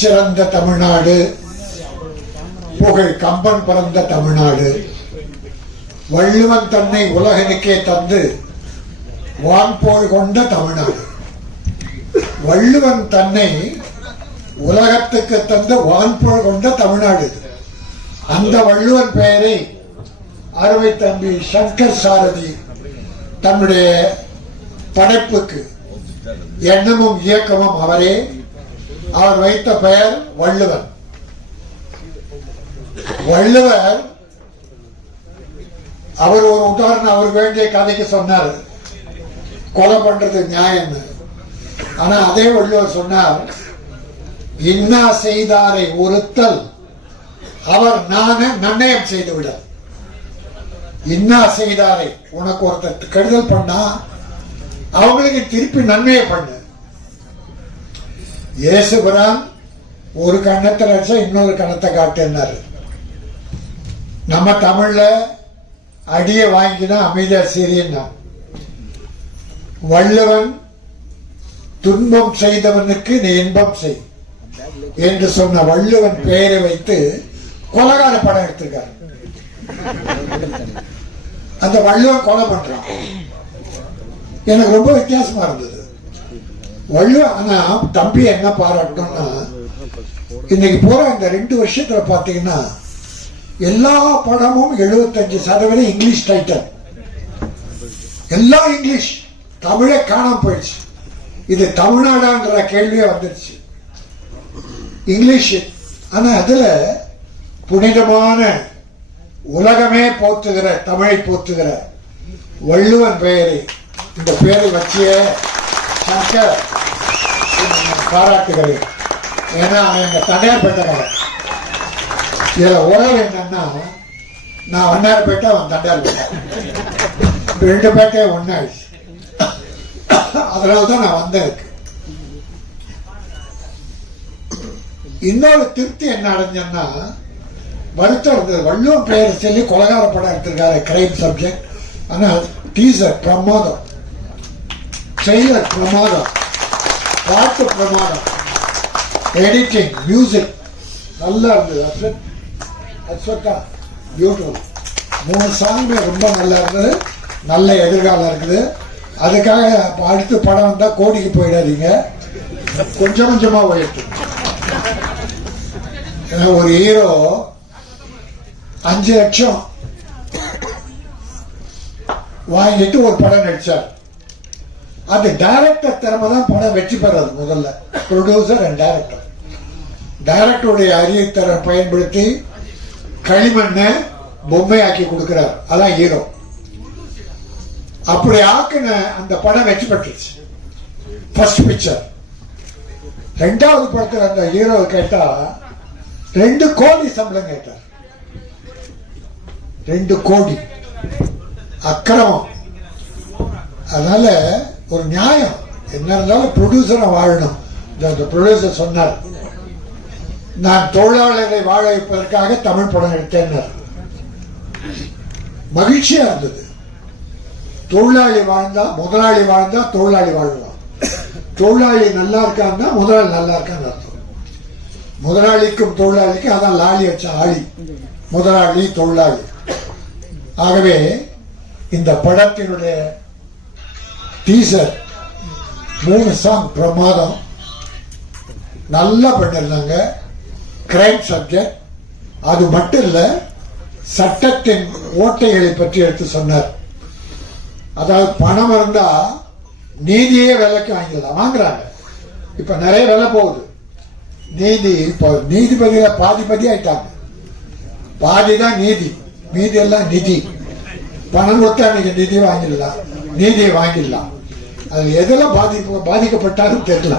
சிறந்த தமிழ்நாடு. புகழ் கம்பன் பிறந்த தமிழ்நாடு. வள்ளுவன் தன்னை உலகனுக்கே தந்து வான்போல் கொண்ட தமிழ்நாடு. வள்ளுவன் தன்னை உலகத்துக்கு தந்த வான்போல் கொண்ட தமிழ்நாடு. அந்த வள்ளுவன் பெயரை அருமை தம்பி சங்கர் சாரதி தன்னுடைய படைப்புக்கு எண்ணமும் இயக்கமும் அவரே அவர் வைத்த பெயர் வள்ளுவர். வள்ளுவர் அவர் ஒரு உதாரணம் அவர் வேண்டிய கதைக்கு சொன்னார். கொலை பண்றது நியாயம்னு. ஆனா அதே வள்ளுவர் சொன்னார் இன்னா செய்தாரை ஒருத்தல் அவர் நான நன்னயம் செய்து விட இன்னா செய்தாரை உனக்கு ஒருத்தர் கெடுதல் பண்ணா அவங்களுக்கு திருப்பி நன்மையை பண்ணு. இயேசுபுரான் ஒரு கண்ணத்தை வச்சா இன்னொரு கணத்தை காட்டுனாரு. நம்ம தமிழ்ல அடியை வாங்கினா அமைதியா சீரியன்னா வள்ளுவன் துன்பம் செய்தவனுக்கு நீ இன்பம் செய் என்று சொன்ன வள்ளுவன் பெயரை வைத்து கொலகார படம் எடுத்திருக்காரு. அந்த வள்ளுவன் கொலை பண்றான். எனக்கு ரொம்ப வித்தியாசமா இருந்தது. வள்ளுவன் ஆனா தம்பி என்ன பாராட்டணும்னா இன்னைக்கு போற இந்த ரெண்டு வருஷத்துல பாத்தீங்கன்னா எல்லா படமும் 75% சதவீதம் இங்கிலீஷ் டைட்டல் எல்லாம் இங்கிலீஷ் தமிழே காணாம போயிடுச்சு. இது தமிழ்நாடான்ற கேள்வியே வந்துருச்சு. இங்கிலீஷ் ஆனா அதுல புனிதமான உலகமே போத்துகிற தமிழை போத்துகிற வள்ளுவன் பெயரை இந்த பெயரை வச்சியே சங்கர் பாராட்டுகிறேன். ஏன்னா அவன் தனியார் பெற்றவர் இதுல உறவு என்னன்னா நான் வண்ணாரப்பேட்டை அவன் தண்டையார்பேட்டை ரெண்டு பேட்டையும் ஒன்னாயிடுச்சு. அதனால தான் நான் வந்தேன். இன்னொரு திருப்தி என்ன அடைஞ்சேன்னா வருத்தம் இருந்தது. வள்ளுவர் பெயரை சொல்லி கொலகார படம் எடுத்திருக்காரு கிரைம் சப்ஜெக்ட் ஆனால் டீசர் பிரமோதம். ட்ரெய்லர் பிரமாதம் பாட்டு பிரமாதம். எடிட்டிங் மியூசிக் நல்லா இருந்தது. அஸ்வத் அஸ்வத்தா பியூட்டிஃபுல் மூணு சாங்குமே ரொம்ப நல்லா இருந்தது. நல்ல எதிர்காலம் இருக்குது. அதுக்காக அடுத்த படம் வந்தால் கோடிக்கு போயிடாதீங்க. கொஞ்சம் கொஞ்சமாக போயிட்டு. ஒரு ஹீரோ அஞ்சு லட்சம் வாங்கிட்டு ஒரு படம் நடிச்சார். அந்த டைரக்டர் திறமை தான் படம் வெற்றி பெறாது முதல்ல. ப்ரொடியூசர் அண்ட் டைரக்டர் டைரக்டருடைய அறியத்தரை பயன்படுத்தி களிமண்ணை பொம்மையாக்கி கொடுக்கிறார். அதான் ஹீரோ அப்படி ஆக்கின அந்த படம் வெற்றி பெற்றுச்சு. ஃபர்ஸ்ட் பிக்சர் ரெண்டாவது படத்தில் அந்த ஹீரோ கேட்டா ரெண்டு கோடி சம்பளம் கேட்டார். ரெண்டு கோடி. அக்கிரமம். அதனால ஒரு நியாயம். என்ன இருந்தாலும் ப்ரொடியூசரை வாழணும். இந்த ப்ரொடியூசர் சொன்னார் நான் தொழிலாளர்களை வாழ வைப்பதற்காக தமிழ் படம் எடுத்தேன்னார். மகிழ்ச்சியா இருந்தது. தொழிலாளி வாழ்ந்தா முதலாளி வாழ்ந்தா தொழிலாளி வாழ்வான். தொழிலாளி நல்லா இருக்கான்னா முதலாளி நல்லா இருக்கான்னு அர்த்தம். முதலாளிக்கும் தொழிலாளிக்கும் அதான் லாலி வச்ச ஆளி. முதலாளி தொழிலாளி. ஆகவே இந்த படத்தினுடைய டீசர் மூணு சாங் பிரமாதம். நல்லா பண்ணிருந்தாங்க கிரைம் சப்ஜெக்ட் அது மட்டும் இல்லை சட்டத்தின் ஓட்டைகளை பற்றி எடுத்து சொன்னார். அதாவது பணம் இருந்தால் நீதியே விலைக்கு வாங்கிடலாம். வாங்குறாங்க. இப்போ நிறைய விலை போகுது. நீதி இப்போ நீதிபதியில பாதிபதி ஆயிட்டாங்க. பாதி தான் நீதி. மீதி எல்லாம் நிதி. பணம் கொடுத்தா நீங்க நிதி வாங்கிடலாம். நீதியை வாங்கிடலாம். அது எதில் பாதிப்பு பாதிக்கப்பட்டாருன்னு தெரியல.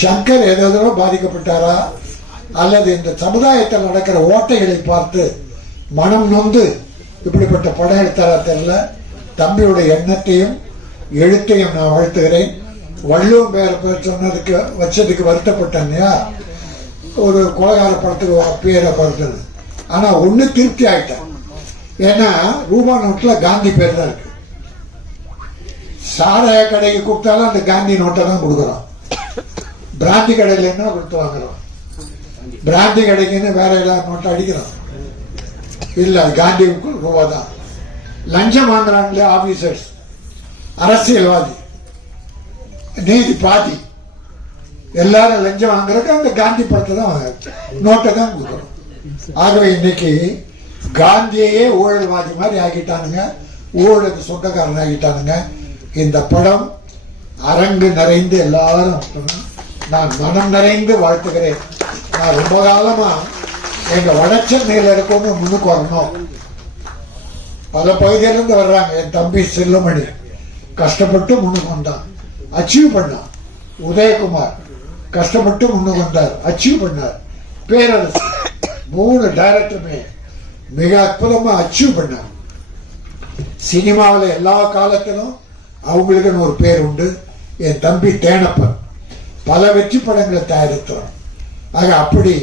சங்கர் எதோ பாதிக்கப்பட்டாரா? அல்லது இந்த சமுதாயத்தில் நடக்கிற ஓட்டைகளை பார்த்து மனம் நொந்து இப்படிப்பட்ட படம் எடுத்தாரா தெரியல. தம்பியுடைய எண்ணத்தையும் எழுத்தையும் நான் வாழ்த்துகிறேன். வள்ளுவம் பேர் பேர் சொன்னதுக்கு வச்சதுக்கு வருத்தப்பட்டேன் இல்லையா ஒரு கோகால படத்துக்கு பேரை பார்த்தது. ஆனால் ஒன்று திருப்தி ஆகிட்டேன் ஏன்னா ரூபா நோட்டில் காந்தி பேர் தான் இருக்கு. சாராய கடைக்கு கூப்பிட்டாலும் அந்த காந்தி நோட்டை தான் கொடுக்குறோம். பிராந்தி கடையில் என்ன கொடுத்து வாங்குறோம்? பிராந்தி கடைக்குன்னு வேற ஏதாவது நோட்டை அடிக்கிறோம்? இல்ல காந்தி ரூபா தான் லஞ்சம் வாங்குறாங்களே ஆபீசர்ஸ் அரசியல்வாதி. நீதி பாதி. எல்லாரும் லஞ்சம் வாங்குறதுக்கு அந்த காந்தி படத்தை தான் நோட்டை தான் கொடுக்குறோம். ஆகவே இன்னைக்கு காந்தியையே ஊழல்வாதி மாதிரி ஆகிட்டானுங்க. ஊழலுக்கு சொந்தக்காரன் ஆகிட்டானுங்க இந்த படம் அரங்கு நிறைந்து எல்லாரும் நான் மனம் நிறைந்து வாழ்த்துகிறேன். நான் ரொம்ப காலமா எங்க வடச்சென்னையில் இருக்கவங்க முன்னுக்கு வரணும். பல பகுதியிலிருந்து வர்றாங்க. என் தம்பி செல்லுமணி கஷ்டப்பட்டு முன்னுக்கு வந்தான். அச்சீவ் பண்ணான். உதயகுமார் கஷ்டப்பட்டு முன்னுக்கு வந்தார். அச்சீவ் பண்ணார். பேரரசு. மூணு டைரக்டருமே மிக அற்புதமாக அச்சீவ் பண்ணார் சினிமாவில் எல்லா காலத்திலும் அவங்களுக்குன்னு ஒரு பேர் உண்டு. என் தம்பி தேனப்பன். பல வெற்றி படங்களை தயாரித்தோம் ஆக அப்படி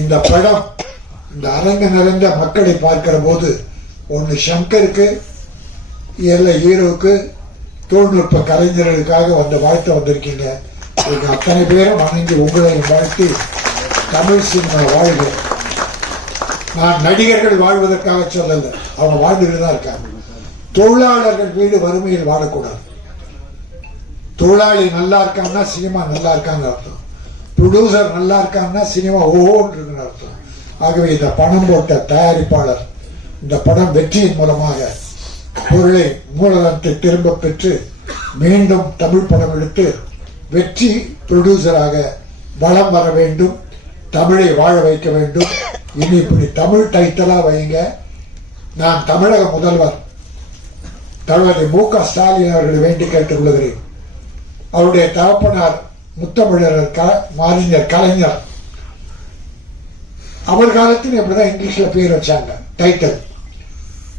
இந்த படம் இந்த அரங்கு நிறைந்த மக்களை பார்க்கிற போது ஒன்று சங்கருக்கு இல்லை ஹீரோவுக்கு தொழில்நுட்ப கலைஞர்களுக்காக வந்த வாழ்த்து வந்திருக்கீங்க. நீங்க அத்தனை பேரும் வணங்கி உங்களை வாழ்த்தி தமிழ் சினிமா வாழ்கிறேன். நான் நடிகர்கள் வாழ்வதற்காக சொல்லலை. அவங்க வாழ்ந்துட்டு தான் இருக்காங்க. தொழிலாளர்கள் வீடு வறுமையில் வாழக்கூடாது தொழிலாளி நல்லா இருக்காங்கன்னா சினிமா நல்லா இருக்கான்னு அர்த்தம். ப்ரொடியூசர் நல்லா இருக்கான்னா சினிமா ஓன்னு அர்த்தம். ஆகவே இந்த பணம் போட்ட தயாரிப்பாளர் இந்த படம் வெற்றியின் மூலமாக பொருளை மூலதனத்தை திரும்ப பெற்று மீண்டும் தமிழ் படம் எடுத்து வெற்றி ப்ரொடியூசராக வளம் வர வேண்டும் தமிழை வாழ வைக்க வேண்டும். இனி இப்படி தமிழ் டைட்டலாக வைங்க நான் தமிழக முதல்வர். தளபதி மு க ஸ்டாலின் அவர்கள் வேண்டி கேட்டுக் கொள்கிறேன் அவருடைய தகப்பனார் முத்தமிழர் க- மாறிஞர் கலைஞர். அவர் காலத்தில் இப்படிதான் இங்கிலீஷ்ல பேர் வச்சாங்க டைட்டில்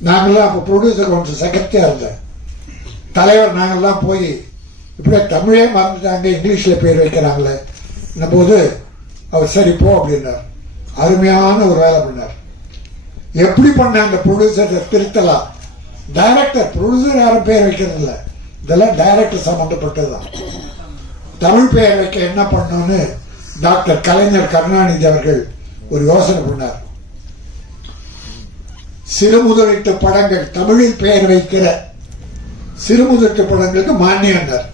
நாங்கெல்லாம் அப்போ ப்ரொடியூசர் கவுன்சில் செக்ரட்டரியா இருந்தேன். தலைவர் நாங்கெல்லாம் போய் இப்படியே தமிழே மறந்துட்டாங்க இங்கிலீஷ்ல பேர் வைக்கிறாங்களே. போது அவர் சரி போ அப்படின்னார். அருமையான ஒரு வேலை பண்ணார். எப்படி பண்ண அந்த ப்ரொடியூசரை திருத்தலாம் டைரக்டர் ப்ரொடியூசர் யாரும் பேர் வைக்கிறது இல்ல இதெல்லாம் டைரக்டர் சம்பந்தப்பட்டதுதான். தமிழ் பெயர் வைக்க என்ன பண்ணணும்னு டாக்டர் கலைஞர் கருணாநிதி அவர்கள் ஒரு யோசனை பண்ணார். சிறுமுதலீட்டு படங்கள் தமிழில் பெயர் வைக்கிற சிறுமுதலீட்டு படங்களுக்கு மானியம்னார்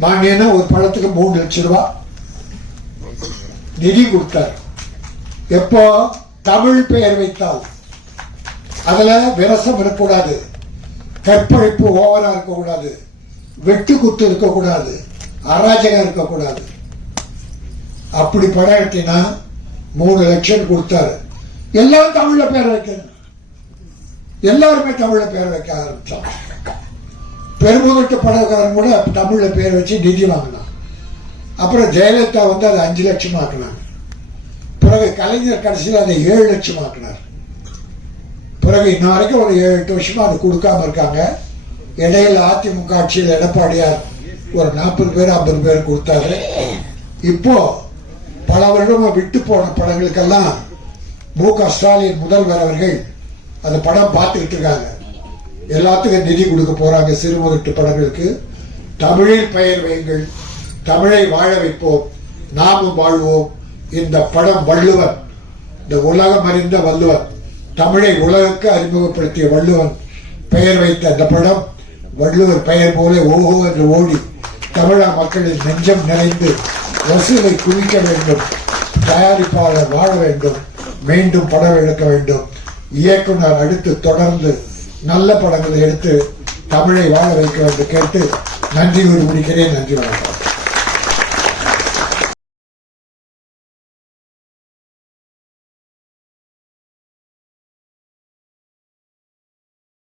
மானியம்னா ஒரு படத்துக்கு மூணு லட்சம் ரூபாய் நிதி கொடுத்தார். எப்போ? தமிழ் பெயர் வைத்தால். அதுல விரசம் இருக்கக்கூடாது கற்பழிப்பு ஓவரா இருக்கக்கூடாது. வெட்டு குத்து இருக்கக்கூடாது. அராஜகம் இருக்கக்கூடாது. அப்படி படம் எடுத்தீங்கன்னா மூணு லட்சம் கொடுத்தாரு. எல்லாம் தமிழ்ல பேர் வைக்கணும். எல்லாருமே தமிழ்ல பேர் வைக்க ஆரம்பிச்சாங்க. பெருமுதட்டு படக்காரன் கூட தமிழ்ல பேர் வச்சு நிதி வாங்கினான். அப்புறம் ஜெயலலிதா வந்து அதை அஞ்சு லட்சம் ஆக்கினாங்க. பிறகு கலைஞர் கடைசியில் அதை ஏழு லட்சம் ஆக்கினார். பிறகு இன்ன வரைக்கும் ஒரு ஏழு எட்டு வருஷமா அது கொடுக்காம இருக்காங்க. இடையில அதிமுக ஆட்சியில் எடப்பாடியார் ஒரு நாற்பது பேர் ஐம்பது பேர் கொடுத்தாரு. இப்போ பல வருடமா விட்டு போன படங்களுக்கெல்லாம் மு க ஸ்டாலின் முதல்வர் அவர்கள் அந்த படம் பார்த்துக்கிட்டு இருக்காங்க. எல்லாத்துக்கும் நிதி கொடுக்க போறாங்க சிறுமுதட்டு படங்களுக்கு. தமிழில் பெயர் வையுங்கள். தமிழை வாழ வைப்போம். நாமும் வாழ்வோம். இந்த படம் வள்ளுவர். இந்த உலகம் அறிந்த வள்ளுவர். தமிழை உலகுக்கு அறிமுகப்படுத்திய வள்ளுவன் பெயர் வைத்த அந்த படம் வள்ளுவர் பெயர் போல ஓஹோ என்று ஓடி தமிழா மக்களின் நெஞ்சம் நிறைந்து வசூலை குவிக்க வேண்டும் தயாரிப்பாளர் வாழ வேண்டும் மீண்டும் படம் எடுக்க வேண்டும். இயக்குனர் அடுத்து தொடர்ந்து நல்ல படங்களை எடுத்து தமிழை வாழ வைக்க வேண்டும் கேட்டு நன்றி கூறி முடிக்கிறேன். நன்றி வணக்கம்.